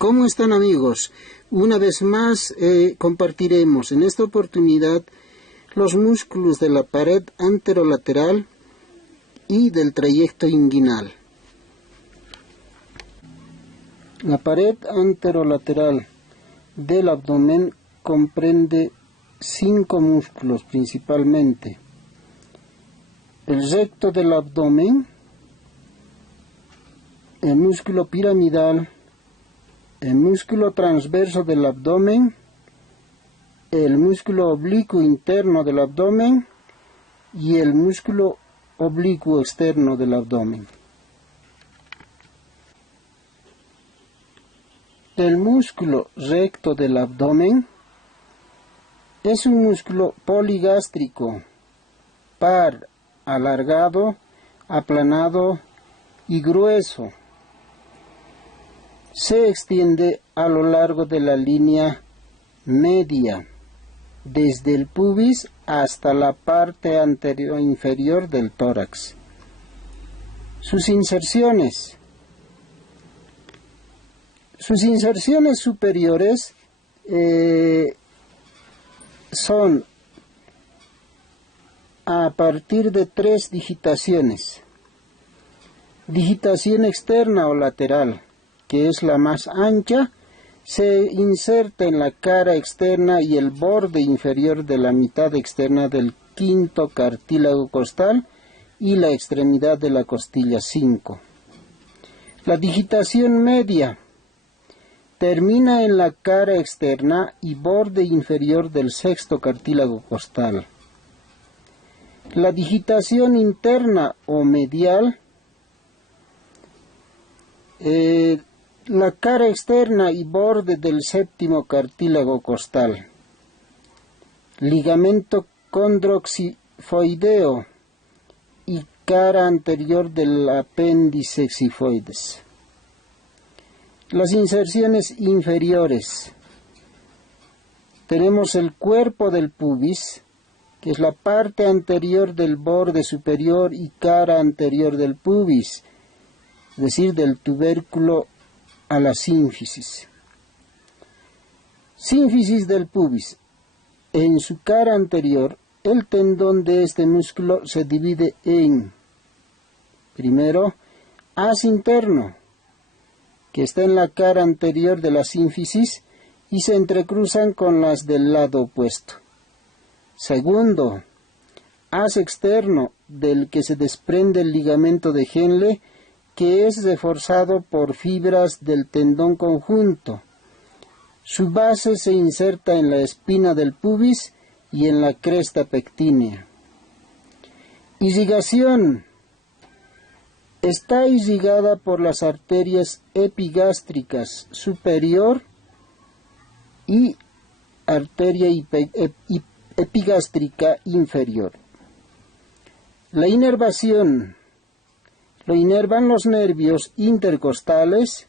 ¿Cómo están, amigos? Una vez más compartiremos en esta oportunidad los músculos de la pared anterolateral y del trayecto inguinal. La pared anterolateral del abdomen comprende 5 músculos principalmente: el recto del abdomen, el músculo piramidal, el músculo transverso del abdomen, el músculo oblicuo interno del abdomen y el músculo oblicuo externo del abdomen. El músculo recto del abdomen es un músculo poligástrico, par, alargado, aplanado y grueso. Se extiende a lo largo de la línea media, desde el pubis hasta la parte anterior inferior del tórax. Sus inserciones superiores son a partir de 3 digitaciones. Digitación externa o lateral, que es la más ancha, se inserta en la cara externa y el borde inferior de la mitad externa del quinto cartílago costal y la extremidad de la costilla 5. La digitación media termina en la cara externa y borde inferior del sexto cartílago costal. La digitación interna o medial, la cara externa y borde del séptimo cartílago costal. Ligamento condroxifoideo y cara anterior del apéndice xifoides. Las inserciones inferiores. Tenemos el cuerpo del pubis, que es la parte anterior del borde superior y cara anterior del pubis, es decir, del tubérculo a la sínfisis. Sínfisis del pubis. En su cara anterior, el tendón de este músculo se divide en, primero, as interno, que está en la cara anterior de la sínfisis y se entrecruzan con las del lado opuesto. Segundo, as externo, del que se desprende el ligamento de Henle, que es reforzado por fibras del tendón conjunto. Su base se inserta en la espina del pubis y en la cresta pectínea. Irrigación. Está irrigada por las arterias epigástricas superior y arteria epigástrica inferior. La inervación. Lo inervan los nervios intercostales,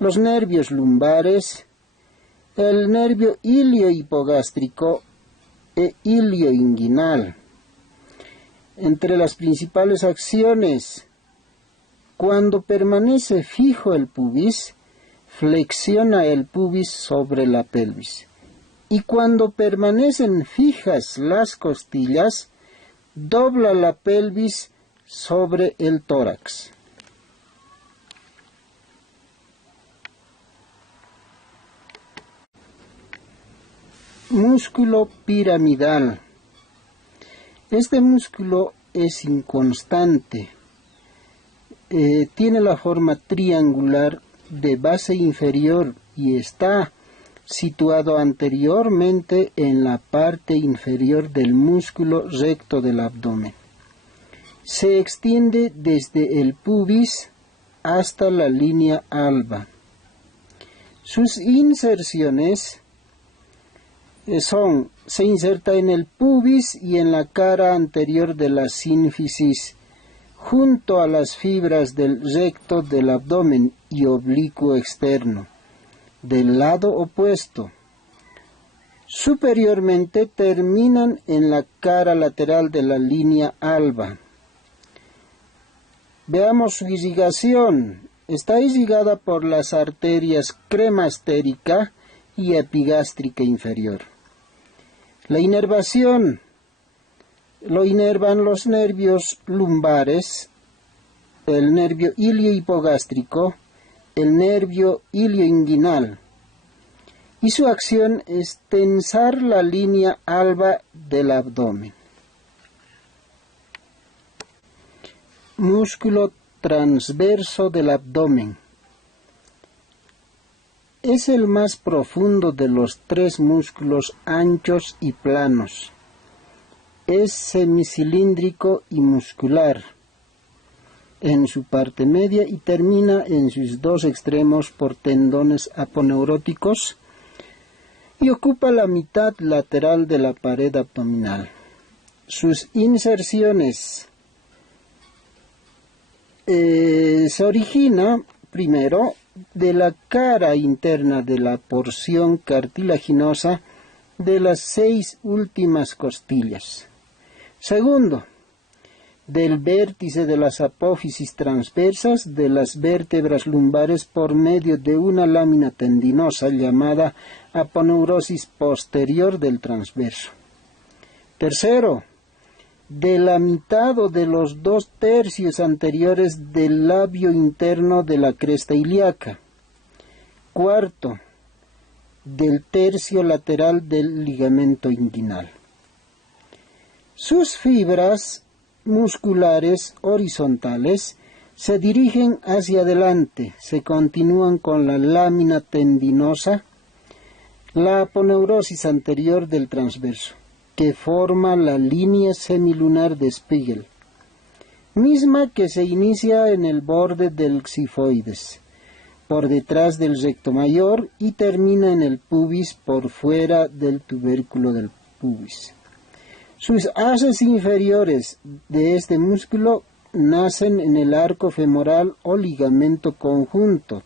los nervios lumbares, el nervio ilio-hipogástrico e ilio-inguinal. Entre las principales acciones: cuando permanece fijo el pubis, flexiona el pubis sobre la pelvis. Y cuando permanecen fijas las costillas, dobla la pelvis sobre el tórax. Músculo piramidal. Este músculo es inconstante. Tiene la forma triangular de base inferior y está situado anteriormente en la parte inferior del músculo recto del abdomen. Se extiende desde el pubis hasta la línea alba. Sus inserciones se inserta en el pubis y en la cara anterior de la sínfisis, junto a las fibras del recto del abdomen y oblicuo externo, del lado opuesto. Superiormente terminan en la cara lateral de la línea alba. Veamos su irrigación. está irrigada por las arterias cremastérica y epigástrica inferior. La inervación lo inervan los nervios lumbares, el nervio ilio-hipogástrico, el nervio ilioinguinal, y su acción es tensar la línea alba del abdomen. Músculo transverso del abdomen. Es el más profundo de los tres músculos anchos y planos. Es semicilíndrico y muscular en su parte media y termina en sus dos extremos por tendones aponeuróticos y ocupa la mitad lateral de la pared abdominal. Sus inserciones se origina primero de la cara interna de la porción cartilaginosa de las 6 últimas costillas. Segundo, del vértice de las apófisis transversas de las vértebras lumbares por medio de una lámina tendinosa llamada aponeurosis posterior del transverso. Tercero, de la mitad o de los 2/3 anteriores del labio interno de la cresta ilíaca. Cuarto, del tercio lateral del ligamento inguinal. Sus fibras musculares horizontales se dirigen hacia adelante, se continúan con la lámina tendinosa, la aponeurosis anterior del transverso, que forma la línea semilunar de Spiegel, misma que se inicia en el borde del xifoides, por detrás del recto mayor y termina en el pubis por fuera del tubérculo del pubis. Sus haces inferiores de este músculo nacen en el arco femoral o ligamento conjunto,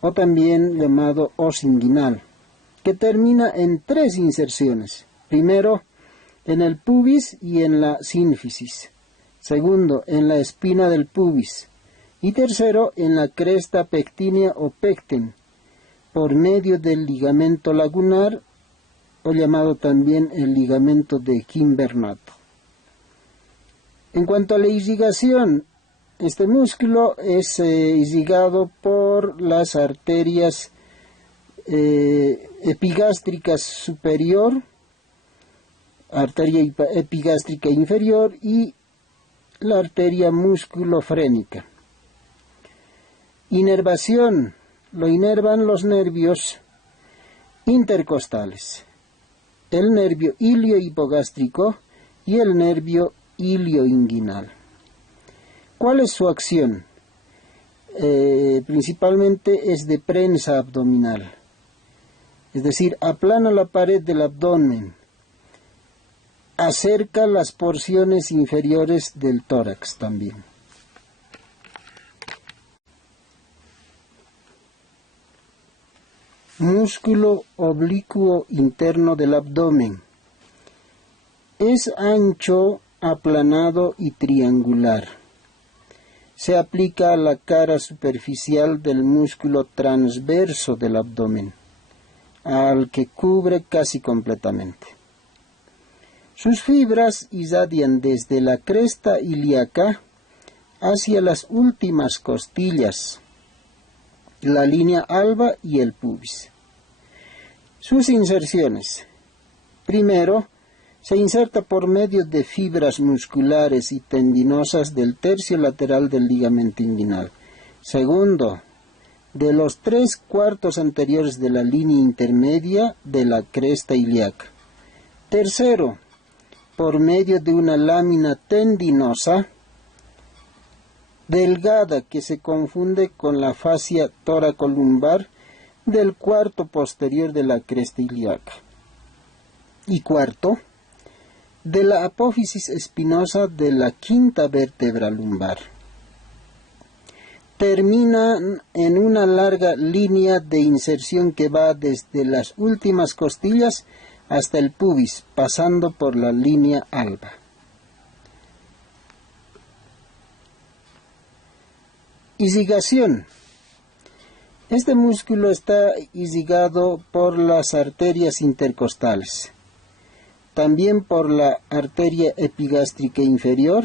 o también llamado os inguinal, que termina en 3 inserciones. Primero, en el pubis y en la sínfisis. Segundo, en la espina del pubis. Y tercero, en la cresta pectínea o pecten, por medio del ligamento lagunar, o llamado también el ligamento de Kimbernato. En cuanto a la irrigación, este músculo es irrigado por las arterias epigástricas superior, arteria epigástrica inferior y la arteria musculofrénica. Inervación. Lo inervan los nervios intercostales, el nervio ilio-hipogástrico y el nervio ilioinguinal. ¿Cuál es su acción? Principalmente es de prensa abdominal, es decir, aplana la pared del abdomen, acerca las porciones inferiores del tórax también. Músculo oblicuo interno del abdomen. Es ancho, aplanado y triangular. Se aplica a la cara superficial del músculo transverso del abdomen, al que cubre casi completamente. Sus fibras irradian desde la cresta ilíaca hacia las últimas costillas, la línea alba y el pubis. Sus inserciones. Primero, se inserta por medio de fibras musculares y tendinosas del tercio lateral del ligamento inguinal. Segundo, de los 3/4 anteriores de la línea intermedia de la cresta ilíaca. Tercero, por medio de una lámina tendinosa delgada que se confunde con la fascia tóraco-lumbar del cuarto posterior de la cresta ilíaca. Y cuarto, de la apófisis espinosa de la quinta vértebra lumbar. Termina en una larga línea de inserción que va desde las últimas costillas hasta el pubis, pasando por la línea alba. Irrigación. Este músculo está irrigado por las arterias intercostales, también por la arteria epigástrica inferior,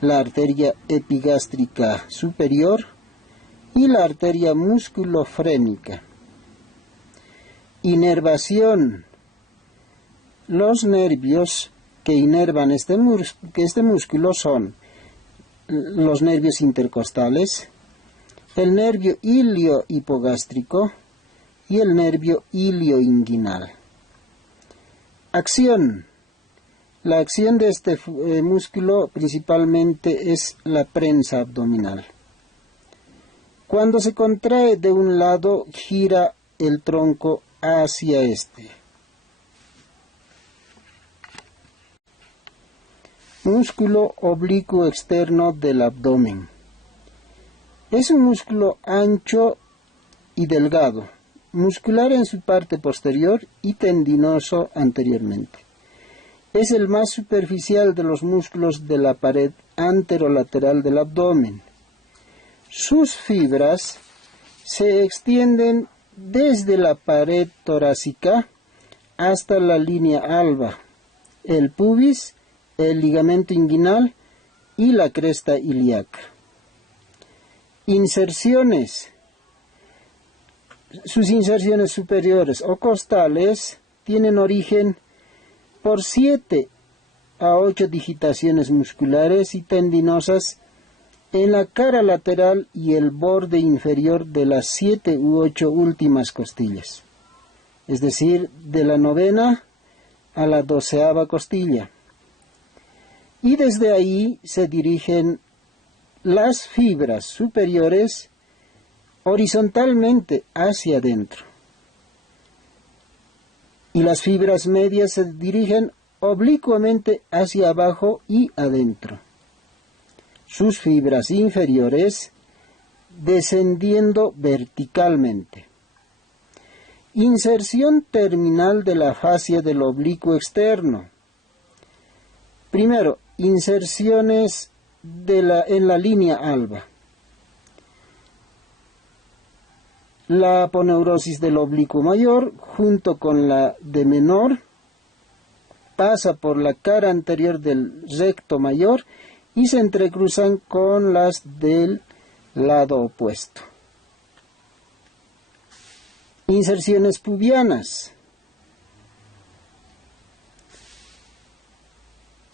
la arteria epigástrica superior y la arteria musculofrénica. Inervación. Los nervios que inervan este músculo son los nervios intercostales, el nervio ilio-hipogástrico y el nervio ilioinguinal. Acción. La acción de este músculo principalmente es la prensa abdominal. Cuando se contrae de un lado, gira el tronco hacia este. Músculo oblicuo externo del abdomen. Es un músculo ancho y delgado, muscular en su parte posterior y tendinoso anteriormente. Es el más superficial de los músculos de la pared anterolateral del abdomen. Sus fibras se extienden desde la pared torácica hasta la línea alba, el pubis, el ligamento inguinal y la cresta ilíaca. Inserciones. Sus inserciones superiores o costales tienen origen por 7 a 8 digitaciones musculares y tendinosas en la cara lateral y el borde inferior de las 7 u 8 últimas costillas, es decir, de la 9ª a la 12ª costilla. Y desde ahí se dirigen las fibras superiores horizontalmente hacia adentro. Y las fibras medias se dirigen oblicuamente hacia abajo y adentro. Sus fibras inferiores descendiendo verticalmente. Inserción terminal de la fascia del oblicuo externo. Primero, inserciones en la línea alba. La aponeurosis del oblicuo mayor, junto con la de menor, pasa por la cara anterior del recto mayor y se entrecruzan con las del lado opuesto. Inserciones pubianas.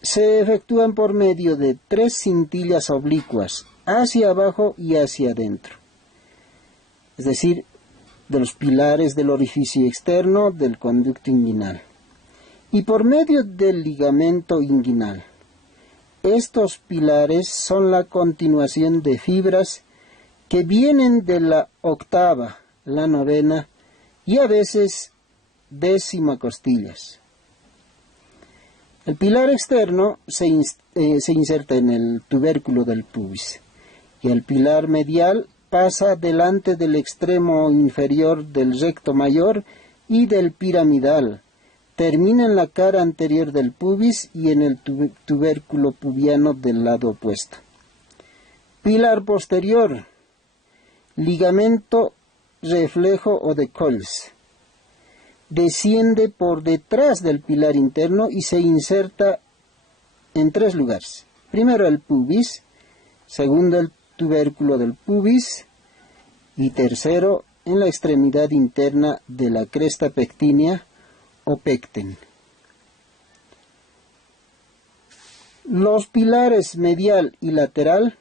Se efectúan por medio de 3 cintillas oblicuas, hacia abajo y hacia adentro, es decir, de los pilares del orificio externo del conducto inguinal, y por medio del ligamento inguinal. Estos pilares son la continuación de fibras que vienen de la 8ª, la 9ª y a veces 10ª costillas. El pilar externo se inserta en el tubérculo del pubis y el pilar medial pasa delante del extremo inferior del recto mayor y del piramidal. Termina en la cara anterior del pubis y en el tubérculo pubiano del lado opuesto. Pilar posterior, ligamento reflejo o de Colles. Desciende por detrás del pilar interno y se inserta en 3 lugares. Primero el pubis, segundo el tubérculo del pubis y tercero en la extremidad interna de la cresta pectínea o pecten. Los pilares medial y lateral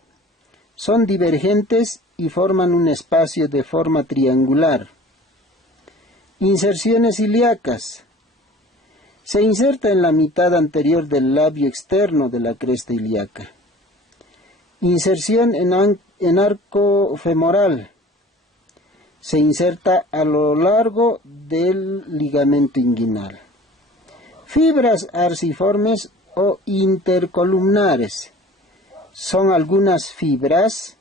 son divergentes y forman un espacio de forma triangular. Inserciones ilíacas. Se inserta en la mitad anterior del labio externo de la cresta ilíaca. Inserción en arco femoral. Se inserta a lo largo del ligamento inguinal. Fibras arciformes o intercolumnares. Son algunas fibras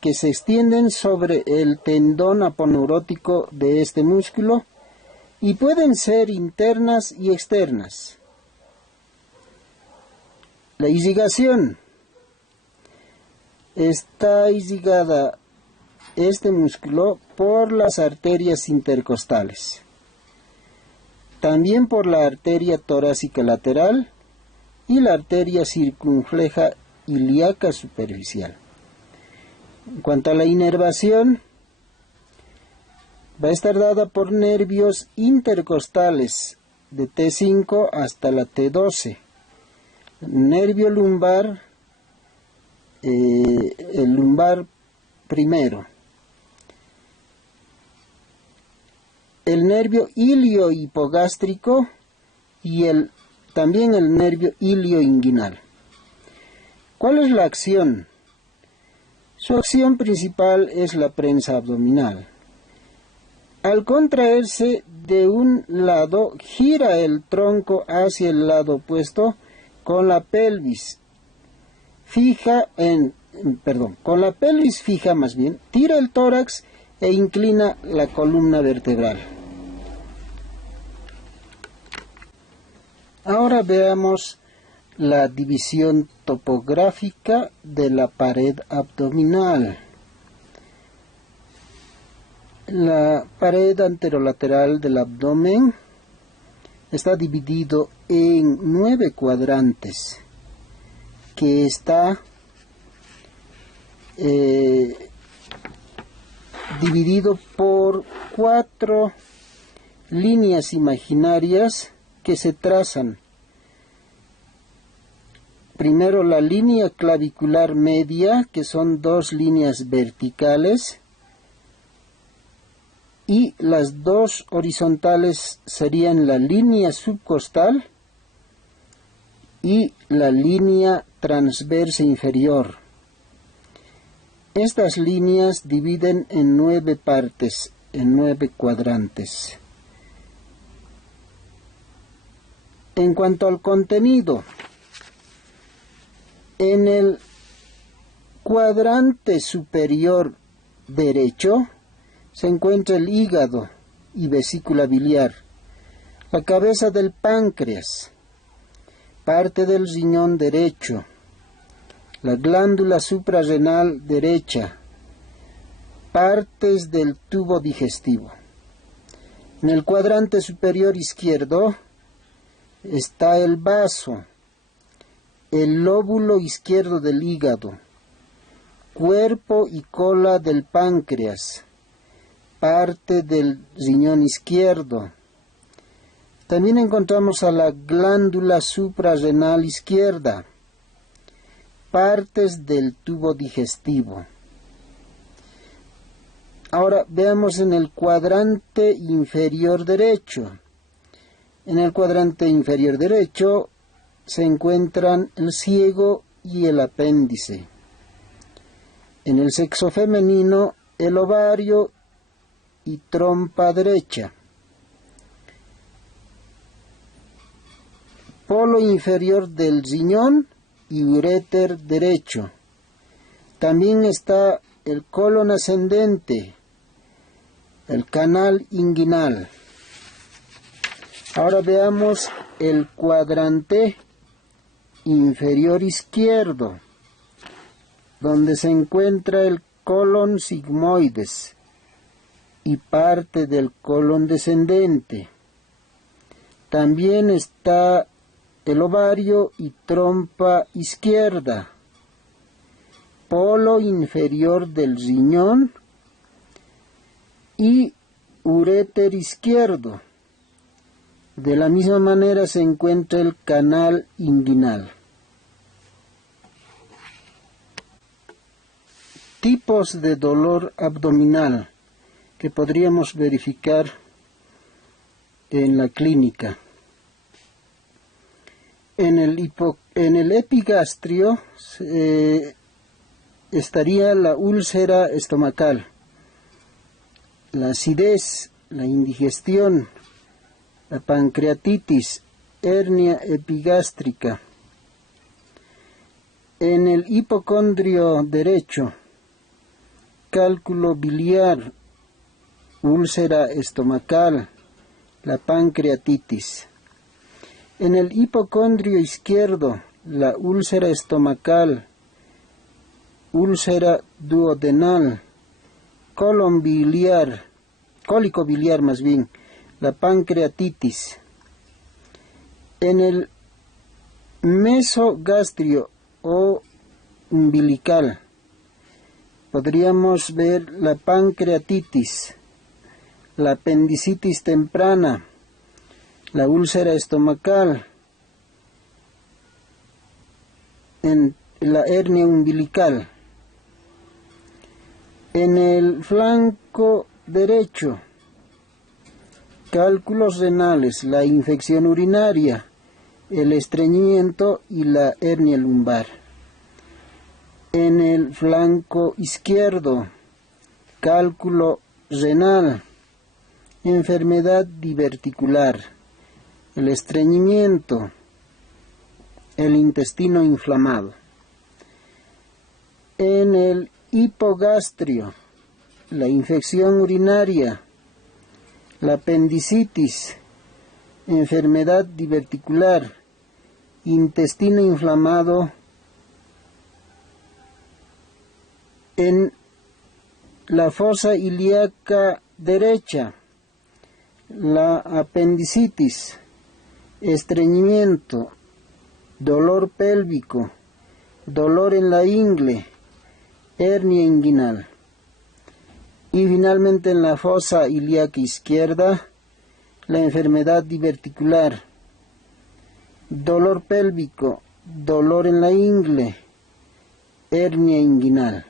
que se extienden sobre el tendón aponeurótico de este músculo y pueden ser internas y externas. La irrigación. Está irrigada este músculo por las arterias intercostales, también por la arteria torácica lateral y la arteria circunfleja ilíaca superficial. En cuanto a la inervación, va a estar dada por nervios intercostales de T5 hasta la T12. Nervio lumbar, el lumbar primero. El nervio ilio-hipogástrico y también el nervio ilio-inguinal. ¿Cuál es la acción? Su acción principal es la prensa abdominal. Al contraerse de un lado, gira el tronco hacia el lado opuesto con la pelvis fija tira el tórax e inclina la columna vertebral. Ahora veamos la división topográfica de la pared abdominal. La pared anterolateral del abdomen está dividido en 9 cuadrantes, que está dividido por 4 líneas imaginarias que se trazan. Primero la línea clavicular media, que son 2 líneas verticales, y las 2 horizontales serían la línea subcostal y la línea transversa inferior. Estas líneas dividen en 9 partes, en 9 cuadrantes. En cuanto al contenido, en el cuadrante superior derecho se encuentra el hígado y vesícula biliar, la cabeza del páncreas, parte del riñón derecho, la glándula suprarrenal derecha, partes del tubo digestivo. En el cuadrante superior izquierdo está el vaso, el lóbulo izquierdo del hígado, cuerpo y cola del páncreas, parte del riñón izquierdo. También encontramos a la glándula suprarrenal izquierda, partes del tubo digestivo. Ahora veamos en el cuadrante inferior derecho. En el cuadrante inferior derecho se encuentran el ciego y el apéndice. En el sexo femenino, el ovario y trompa derecha. Polo inferior del riñón y uréter derecho. También está el colon ascendente, el canal inguinal. Ahora veamos el cuadrante inferior izquierdo, donde se encuentra el colon sigmoides y parte del colon descendente. También está el ovario y trompa izquierda, polo inferior del riñón y uréter izquierdo. De la misma manera se encuentra el canal inguinal. Tipos de dolor abdominal que podríamos verificar en la clínica. En el epigastrio estaría la úlcera estomacal, la acidez, la indigestión, la pancreatitis, hernia epigástrica. En el hipocondrio derecho, cálculo biliar, úlcera estomacal, la pancreatitis. En el hipocondrio izquierdo, la úlcera estomacal, úlcera duodenal, colon biliar, cólico biliar más bien, la pancreatitis. En el mesogastrio o umbilical podríamos ver la pancreatitis, la apendicitis temprana, la úlcera estomacal, en la hernia umbilical. En el flanco derecho, cálculos renales, la infección urinaria, el estreñimiento y la hernia lumbar. En el flanco izquierdo, cálculo renal, enfermedad diverticular, el estreñimiento, el intestino inflamado. En el hipogastrio, la infección urinaria, la apendicitis, enfermedad diverticular, intestino inflamado. En la fosa ilíaca derecha, la apendicitis, estreñimiento, dolor pélvico, dolor en la ingle, hernia inguinal. Y finalmente en la fosa ilíaca izquierda, la enfermedad diverticular, dolor pélvico, dolor en la ingle, hernia inguinal.